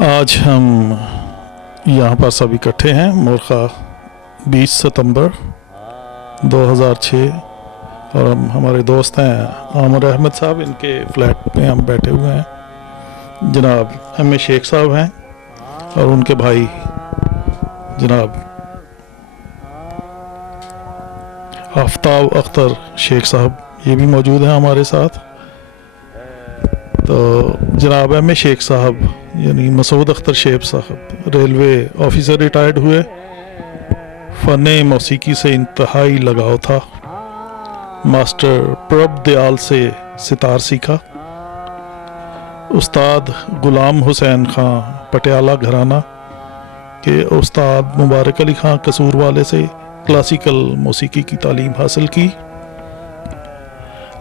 آج ہم یہاں پر سب اکٹھے ہیں مورخہ 20 ستمبر 2006 اور ہمارے دوست ہیں عامر احمد صاحب، ان کے فلیٹ پہ ہم بیٹھے ہوئے ہیں۔ جناب ایم اے شیخ صاحب ہیں اور ان کے بھائی جناب آفتاب اختر شیخ صاحب یہ بھی موجود ہیں ہمارے ساتھ۔ تو جناب ایم اے شیخ صاحب یعنی مسعود اختر شیخ صاحب ریلوے آفیسر ریٹائرڈ ہوئے۔ فن موسیقی سے انتہائی لگاؤ تھا۔ ماسٹر پرب دیال سے ستار سیکھا۔ استاد غلام حسین خان پٹیالہ گھرانہ کے استاد مبارک علی خان قصور والے سے کلاسیکل موسیقی کی تعلیم حاصل کی۔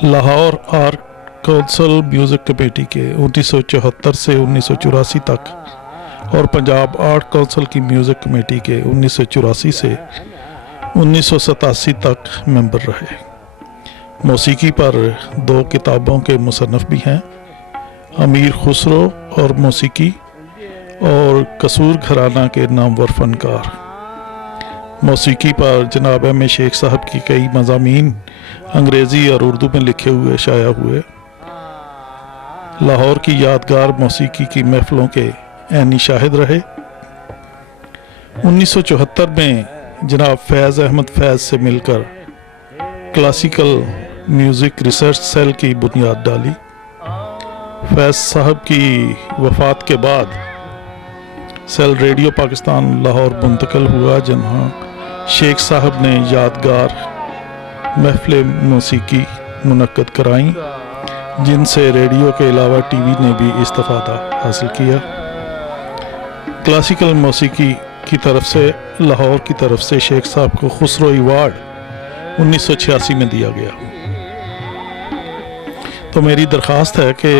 Lahore art council music committee کے 1974 سے 1984 تک اور پنجاب آرٹ کونسل کی میوزک کمیٹی کے 1984 سے 1987 تک ممبر رہے۔ موسیقی پر 2 کتابوں کے مصنف بھی ہیں، امیر خسرو اور موسیقی اور قصور گھرانہ کے نامور فنکار۔ موسیقی پر جناب ایم اے شیخ صاحب کی کئی مضامین انگریزی اور اردو میں لکھے ہوئے شائع ہوئے۔ لاہور کی یادگار موسیقی کی محفلوں کے عینی شاہد رہے۔ 1974 میں جناب فیض احمد فیض سے مل کر کلاسیکل میوزک ریسرچ سیل کی بنیاد ڈالی۔ فیض صاحب کی وفات کے بعد سیل ریڈیو پاکستان لاہور منتقل ہوا، جہاں شیخ صاحب نے یادگار محفل موسیقی منعقد کرائیں، جن سے ریڈیو کے علاوہ ٹی وی نے بھی استفادہ حاصل کیا۔ کلاسیکل موسیقی کی طرف سے لاہور کی طرف سے شیخ صاحب کو خسرو ایوارڈ 1986 میں دیا گیا۔ تو میری درخواست ہے کہ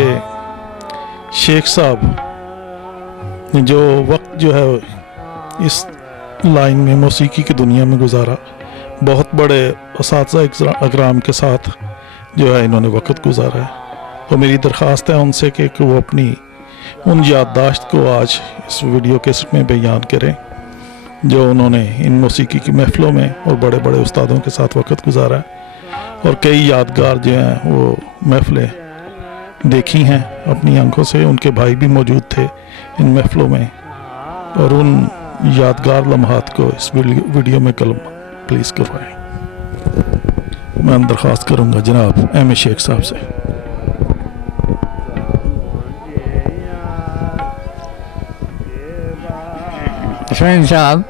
شیخ صاحب نے جو وقت جو ہے اس لائن میں موسیقی کی دنیا میں گزارا، بہت بڑے اساتذہ اکرام کے ساتھ جو ہے انہوں نے وقت گزارا ہے، تو میری درخواست ہے ان سے کہ وہ اپنی ان یادداشت کو آج اس ویڈیو کیسٹ میں بیان کریں جو انہوں نے ان موسیقی کی محفلوں میں اور بڑے بڑے استادوں کے ساتھ وقت گزارا ہے، اور کئی یادگار جو ہیں وہ محفلیں دیکھی ہیں اپنی آنکھوں سے۔ ان کے بھائی بھی موجود تھے ان محفلوں میں، اور ان یادگار لمحات کو اس ویڈیو میں قلم پلیز کروائیں۔ میں درخواست کروں گا جناب ایم اے شیخ صاحب سے۔ شاہین صاحب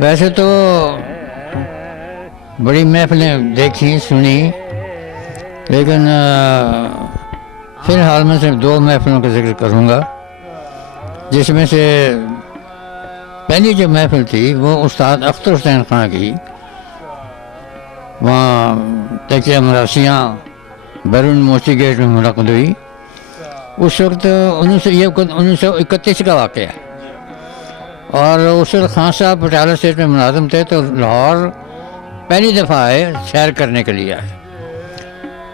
ویسے تو بڑی محفلیں دیکھی سنی، لیکن فی الحال میں صرف 2 محفلوں کا ذکر کروں گا، جس میں سے پہلی جو محفل تھی وہ استاد اختر حسین خان کی، وہاں تکیہ مراسیاں بیرون موسی گیٹ میں منعقد ہوئی۔ اس وقت 1931 کا واقعہ ہے، اور اس وقت خان صاحب پٹیالہ اسٹیٹ میں ملازم تھے، تو لاہور پہلی دفعہ آئے، سیر کرنے کے لیے آئے،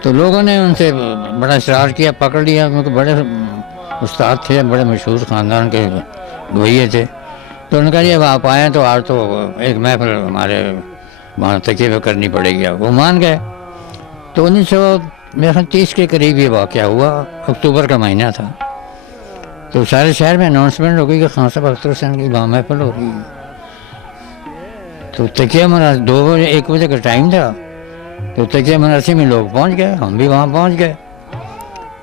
تو لوگوں نے ان سے بڑا اصرار کیا، پکڑ لیا، کیونکہ بڑے استاد تھے، بڑے مشہور خاندان کے گویے تھے، تو انہوں نے کہا اب آپ آئیں تو آج تو ایک محفل ہمارے وہاں تکیے پہ کرنی پڑے گی۔ وہ مان گئے۔ تو 1930 کے قریب یہ واقعہ ہوا، اکتوبر کا مہینہ تھا، تو سارے شہر میں اناؤنسمنٹ ہو گئی کہ خان صاحب اختر حسین کی وہاں محفل ہو رہی ہے۔ تو تکیہ مراسی 2 بجے 1 بجے کا ٹائم تھا، تو تکیہ مراسی میں لوگ پہنچ گئے، ہم بھی وہاں پہنچ گئے،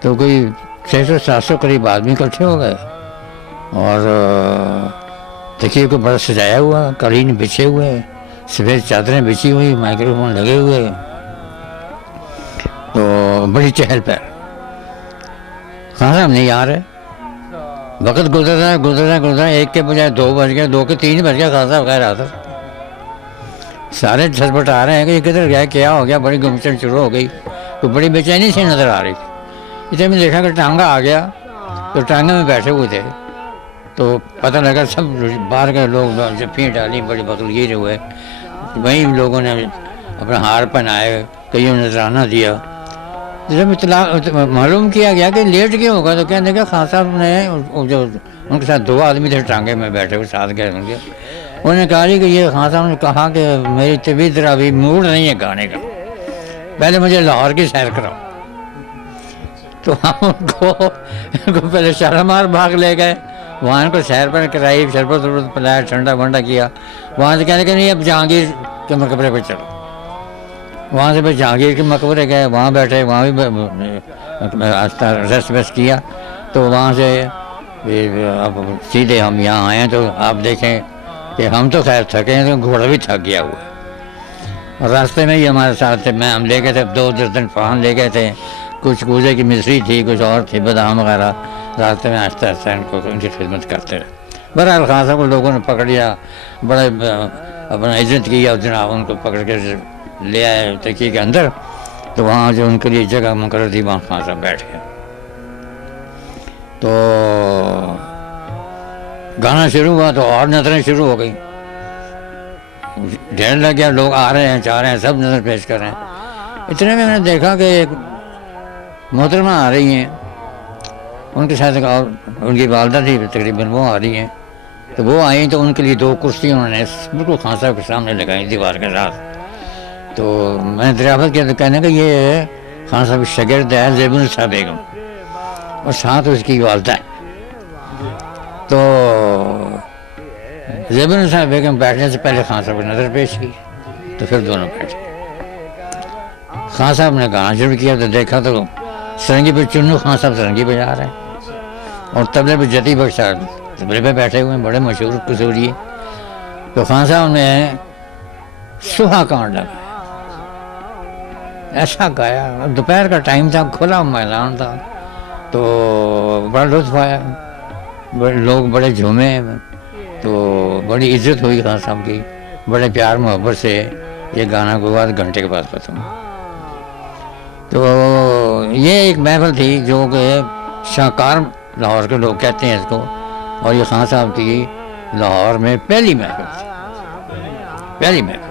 تو کوئی 600-700 قریب آدمی اکٹھے ہو گئے، اور تکیے کو بڑا سجایا ہوا، قالین بچھے ہوئے، سفید چادریں بچھی ہوئی، مائکروفون لگے ہوئے، تو بڑی چہل پہل۔ خان صاحب نہیں آ رہے، وقت گزرا 1 کے بجائے 2 بج گئے، 2 کے 3 بج گئے، خان صاحب غیر حاضر۔ سارے جھٹپٹ آ رہے ہیں کہ یہ کدھر گیا، کیا ہو گیا، بڑی گمچن شروع ہو گئی، تو بڑی بے چینی سے نظر آ رہی تھی۔ اسے میں دیکھا کہ ٹانگا آ گیا، تو ٹانگے میں بیٹھے ہوئے تھے، تو پتہ لگا سب باہر کے لوگ جفیں ڈالی، بڑی بغلگیر ہوئے، وہیں لوگوں نے اپنا ہار پہنائے، کئیوں نے نذرانہ دیا۔ جب اطلاع معلوم کیا گیا کہ لیٹ کیوں ہوگا، تو کہنے لگا خان صاحب نے جو ان کے ساتھ 2 آدمی تھے ٹانگے میں بیٹھے ہوئے ساتھ گئے ان کے. انہوں نے کہا کہ یہ خان صاحب نے کہا کہ میری طبیعت ابھی موڈ نہیں ہے گانے کا, پہلے مجھے لاہور کی سیر کراؤ. تو ہم ان کو پہلے شالمار باغ لے گئے, وہاں ان کو سیر پر کرائی, شربت وربت پلایا, ٹھنڈا ونڈا کیا. وہاں سے کہنے کہ نہیں اب جہانگیر کے مقبرے پہ چلو. وہاں سے پھر جہانگیر کے مقبرے گئے, وہاں بیٹھے, وہاں بھی ریسٹ ویسٹ کیا. تو وہاں سے اب سیدھے ہم یہاں آئے ہیں. تو آپ دیکھیں کہ ہم تو خیر تھکے ہیں, تو گھوڑا بھی تھک گیا ہوا ہے. اور راستے میں ہی ہمارے ساتھ تھے, ہم لے گئے تھے 2 درجن فان لے گئے تھے, کچھ کوزے کی مصری تھی, کچھ اور تھی بادام وغیرہ. راستے میں آہستہ آہستہ ان کی خدمت کرتے رہے. بہرحال خان صاحب کو لوگوں نے پکڑ لیا, بڑے اپنا عزت کیا, اور جناب ان کو پکڑ کے لے آئے تکیے کے اندر. تو وہاں جو ان کے لیے جگہ مقرر تھی وہاں خان صاحب بیٹھ گئے. تو گانا شروع ہوا تو اور نظریں شروع ہو گئی, ڈھیر لگ گیا, لوگ آ رہے ہیں, جا رہے ہیں, سب نظر پیش کر رہے ہیں. اتنے میں نے دیکھا کہ ایک محترمہ آ رہی ہیں, ان کے ساتھ ایک اور ان کی والدہ تھی تقریباً, وہ آ رہی ہیں. تو وہ آئیں تو ان کے لیے 2 کرسی انہوں نے بالکل خان صاحب کے سامنے لگائی دیوار کے ساتھ. تو میں نے دریافت کیا تو کہنے کہ یہ خان صاحب کی شاگرد ہے زیب النساء بیگم, اور ساتھ اس کی والدہ ہے. تو زیب النساء بیگم بیٹھنے سے پہلے خان صاحب کو نظر پیش کی, تو پھر دونوں بیٹھے. خان صاحب نے گانا شروع کیا تو دیکھا تو سرنگی پہ چنو خان صاحب سرنگی پہ جا رہے ہیں, اور تبلے پہ جتی بخش صاحب تبلے پہ بیٹھے ہوئے ہیں, بڑے مشہور قصوری. تو خان صاحب نے سوہا کانڈ لگایا, ایسا گایا. دوپہر کا ٹائم تھا, کھلا میدان تھا, تو بڑا لطف آیا, لوگ بڑے جھومے. تو بڑی عزت ہوئی خان صاحب کی, بڑے پیار محبت سے یہ گانا گوا 1 گھنٹے کے بعد ختم. تو یہ ایک محفل تھی جو کہ شاہکار لاہور کے لوگ کہتے ہیں اس کو, اور یہ خان صاحب کی لاہور میں پہلی محفل تھی, پہلی محفل.